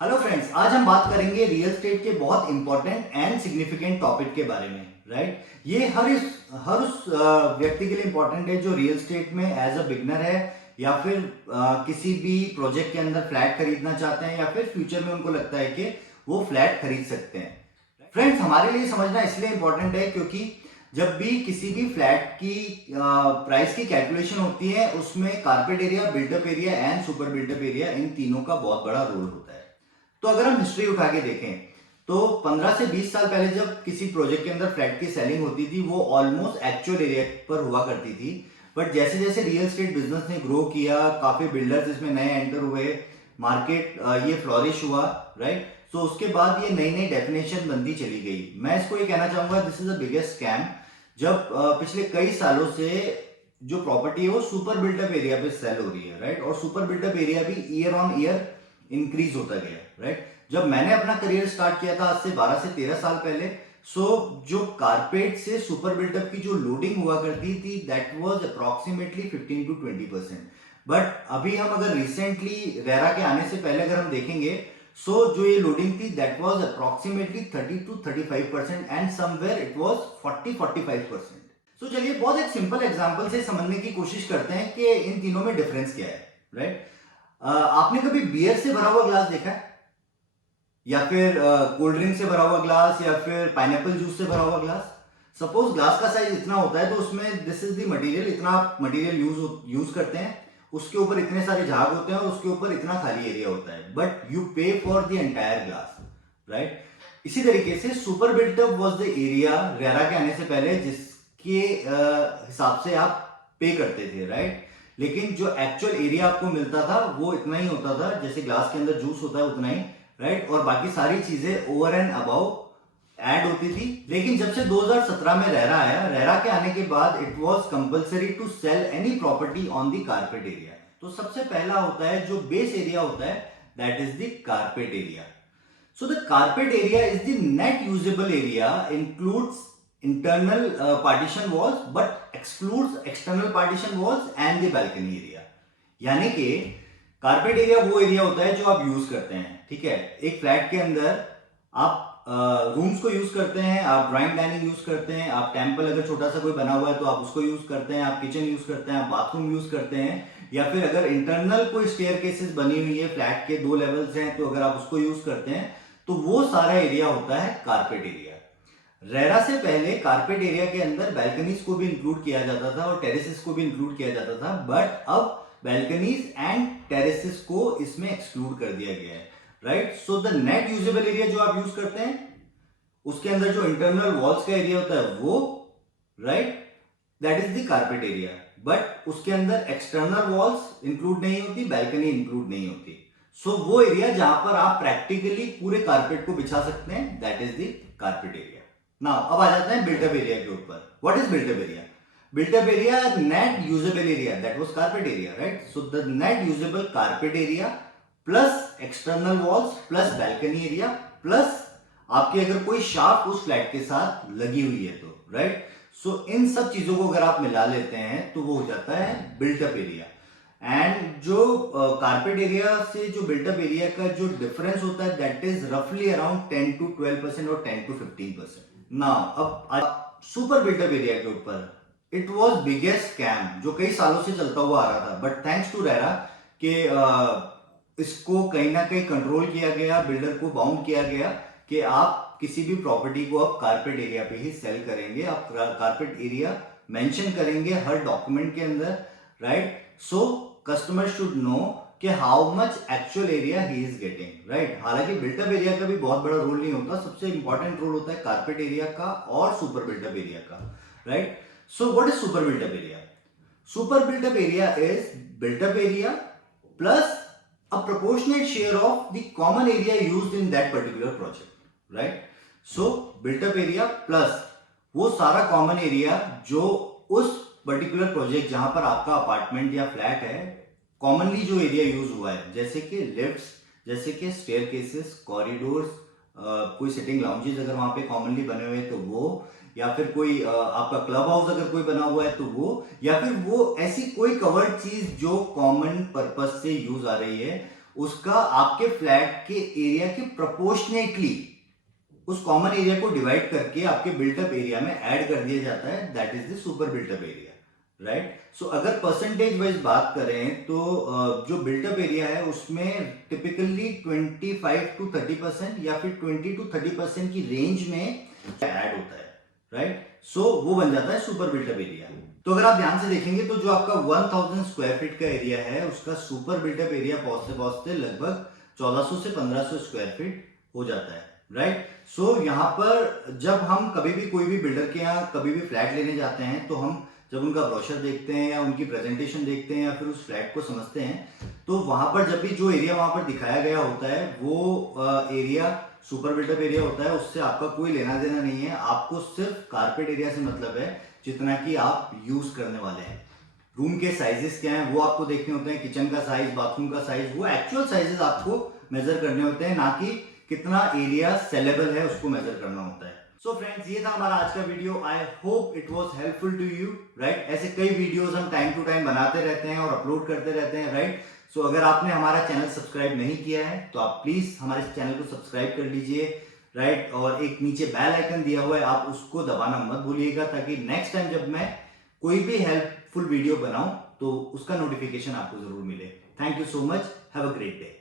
Hello friends, आज हम बात करेंगे रियल एस्टेट के बहुत इंपॉर्टेंट एंड सिग्निफिकेंट टॉपिक के बारे में। राइट, ये हर उस व्यक्ति के लिए इंपॉर्टेंट है जो रियल एस्टेट में एज अ बिगनर है या फिर किसी भी प्रोजेक्ट के अंदर फ्लैट खरीदना चाहते हैं या फिर फ्यूचर में उनको लगता है कि वो फ्लैट खरीद सकते हैं। फ्रेंड्स, हमारे लिए समझना इसलिए इंपॉर्टेंट है क्योंकि जब भी किसी भी फ्लैट की प्राइस की कैलकुलेशन होती है उसमें carpet area, built up area and super built up area, इन तीनों का बहुत बड़ा रोल होता है। तो अगर हम हिस्ट्री उठा के देखें तो 15 से 20 साल पहले जब किसी प्रोजेक्ट के अंदर फ्लैट की सेलिंग होती थी वो ऑलमोस्ट एक्चुअल एरिया पर हुआ करती थी। बट जैसे जैसे रियल एस्टेट बिजनेस ने ग्रो किया, काफी बिल्डर्स इसमें नए एंटर हुए, मार्केट ये फ्लोरिश हुआ। राइट, तो उसके बाद ये नई नई डेफिनेशन बनती चली गई। मैं इसको ये कहना चाहूंगा, this is the biggest scam. जब पिछले कई सालों से जो प्रॉपर्टी है वो सुपर बिल्टअप एरिया पे सेल हो रही है। राइट, और सुपर बिल्टअप एरिया भी ईयर ऑन ईयर इंक्रीज होता गया। राइट, जब मैंने अपना करियर स्टार्ट किया था आज से 12 से 13 साल पहले, जो कारपेट से सुपर बिल्टअप की जो लोडिंग हुआ करती थी that was approximately 15 to 20%। But अभी हम अगर रिसेंटली रेरा के आने से पहले अगर हम देखेंगे, जो ये लोडिंग थी that was approximately 30 to 35% and somewhere it was 40-45%। चलिए बहुत एक सिंपल एग्जांपल से समझने की कोशिश करते हैं कि इन तीनों में डिफरेंस क्या है। राइट, आपने कभी बियर से भरा हुआ ग्लास देखा है, या फिर कोल्ड ड्रिंक से भरा हुआ ग्लास, या फिर पाइनएप्पल जूस से भरा हुआ ग्लास? सपोज ग्लास का साइज इतना होता है तो उसमें दिस इज द मटेरियल, इतना आप मटेरियल यूज करते हैं, उसके ऊपर इतने सारे झाग होते हैं और उसके ऊपर इतना खाली एरिया होता है, बट यू पे for the entire glass. Right, इसी तरीके से super built up was the area RERA के आने से पहले जिसके हिसाब से आप पे करते थे। राइट, लेकिन जो एक्चुअल एरिया आपको मिलता था वो इतना ही होता था, जैसे ग्लास के अंदर जूस होता है उतना ही। राइट, और बाकी सारी चीजें ओवर एंड अबाउ ऐड होती थी। लेकिन जब से 2017 में रेरा आया, रेरा के आने के बाद it was compulsory to sell any property on the carpet area. तो सबसे पहला होता है जो बेस एरिया होता है, that is the carpet area. So the carpet area is the net usable area, includes internal partition walls but excludes external partition walls and the balcony area। यानी कि कारपेट एरिया वो area होता है जो आप use करते हैं। ठीक है, एक फ्लैट के अंदर आप रूम्स को यूज करते हैं, आप ड्राइंग डाइनिंग यूज करते हैं, आप टेम्पल अगर छोटा सा कोई बना हुआ है तो आप उसको यूज करते हैं, आप किचन यूज करते हैं, आप बाथरूम यूज करते हैं, या फिर अगर इंटरनल कोई स्टेयर केसेस बनी हुई है, फ्लैट के 2 लेवल्स हैं तो अगर आप उसको यूज करते हैं तो वो सारा एरिया होता है कारपेट एरिया। रेरा से पहले कारपेट एरिया के अंदर बैल्कनीज को भी इंक्लूड किया जाता था और टेरेसेस को भी इंक्लूड किया जाता था, बट अब बैल्कनीज एंड टेरेसेस को इसमें एक्सक्लूड कर दिया गया है। Right, so the net usable area जो आप यूज करते हैं उसके अंदर जो इंटरनल वॉल्स का एरिया होता है वो, right, that is the carpet area. But उसके अंदर एक्सटर्नल वॉल्स इंक्लूड नहीं होती, बैल्कनी इंक्लूड नहीं होती। वो एरिया जहां पर आप प्रैक्टिकली पूरे कारपेट को बिछा सकते हैं, that is the carpet area. Now अब आ जाते हैं बिल्टअप एरिया के ऊपर। What is built up area? Built-up area, net usable area, that was carpet area, right? So the net usable carpet area plus external walls plus balcony area plus आपके अगर कोई shaft उस flat के साथ लगी हुई है तो, राइट, सो इन सब चीजों को अगर आप मिला लेते हैं तो वो हो जाता है बिल्टअप एरिया। एंड जो कारपेट एरिया से जो बिल्टअप एरिया का जो डिफरेंस होता है दैट इज रफली अराउंड 10 to 12% और 10 to 15%। नाउ अब सुपर बिल्टअप एरिया के ऊपर, इट वॉज बिगेस्ट स्कैम जो कई सालों से चलता हुआ आ रहा था, बट थैंक्स टू रेरा कि इसको कहीं ना कहीं कंट्रोल किया गया, बिल्डर को बाउंड किया गया कि आप किसी भी प्रॉपर्टी को आप कारपेट एरिया पे ही सेल करेंगे, आप कारपेट एरिया मेंशन करेंगे हर डॉक्यूमेंट के अंदर। Right, so customer should know कि how much actual area he is getting. Right, हालांकि बिल्टअप एरिया का भी बहुत बड़ा रोल नहीं होता, सबसे इंपॉर्टेंट रोल होता है कारपेट एरिया का और सुपर बिल्टअप एरिया का। Right, so what is super built up area? Super built up area is built up area plus a proportionate share of the common area used in that particular project, right? So built up area plus वो सारा common area जो उस particular project जहां पर आपका apartment या flat है commonly जो एरिया यूज हुआ है, जैसे कि लिफ्ट्स, जैसे कि स्टेयर केसेस, कॉरिडोर्स, कोई सिटिंग लाउंजेस अगर वहां पे कॉमनली बने हुए हैं तो वो, या फिर कोई आपका क्लब हाउस अगर कोई बना हुआ है तो वो, या फिर वो ऐसी कोई कवर्ड चीज जो कॉमन पर्पस से यूज आ रही है, उसका आपके फ्लैट के एरिया के प्रोपोर्शनेटली उस कॉमन एरिया को डिवाइड करके आपके बिल्टअप एरिया में ऐड कर दिया जाता है, that is the super built up area, right. So अगर परसेंटेज वाइज बात करें तो जो बिल्टअप एरिया है उसमें टिपिकली 25 to 30% या फिर 20 to 30% की रेंज में ऐड होता है, राइट। सो वो बन जाता है सुपर बिल्टअप एरिया। तो अगर आप ध्यान से देखेंगे तो जो आपका 1000 स्क्वायर फीट का एरिया है उसका सुपर बिल्टअप एरिया पहुंचते पहुंचते लगभग 1400 से 1500 स्क्वायर फीट हो जाता है, राइट। सो यहाँ पर जब हम कभी भी कोई भी बिल्डर के यहाँ कभी भी फ्लैट लेने जाते हैं तो हम जब उनका ब्रोशर देखते हैं या उनकी प्रेजेंटेशन देखते हैं या फिर उस फ्लैट को समझते हैं तो वहां पर जब भी जो एरिया वहां पर दिखाया गया होता है वो एरिया सुपर बिल्टअप एरिया होता है, उससे आपका कोई लेना देना नहीं है। आपको सिर्फ कारपेट एरिया से मतलब है जितना कि आप यूज करने वाले हैं। रूम के साइजेस क्या हैं वो आपको देखने होते हैं, किचन का साइज, बाथरूम का साइज, वो एक्चुअल साइजेस आपको मेजर करने होते हैं, ना कि कितना एरिया सेलेबल है उसको मेजर करना होता है। सो फ्रेंड्स, ये था हमारा आज का video. I hope it was helpful to you, right. ऐसे कई वीडियोस हम टाइम टू टाइम बनाते रहते हैं और अपलोड करते रहते हैं, राइट। सो अगर आपने हमारा चैनल सब्सक्राइब नहीं किया है तो आप प्लीज हमारे चैनल को सब्सक्राइब कर लीजिए, राइट। और एक नीचे बेल आइकन दिया हुआ है, आप उसको दबाना मत भूलिएगा ताकि नेक्स्ट टाइम जब मैं कोई भी हेल्पफुल वीडियो बनाऊं तो उसका नोटिफिकेशन आपको जरूर मिले। Thank you so much, have a great day.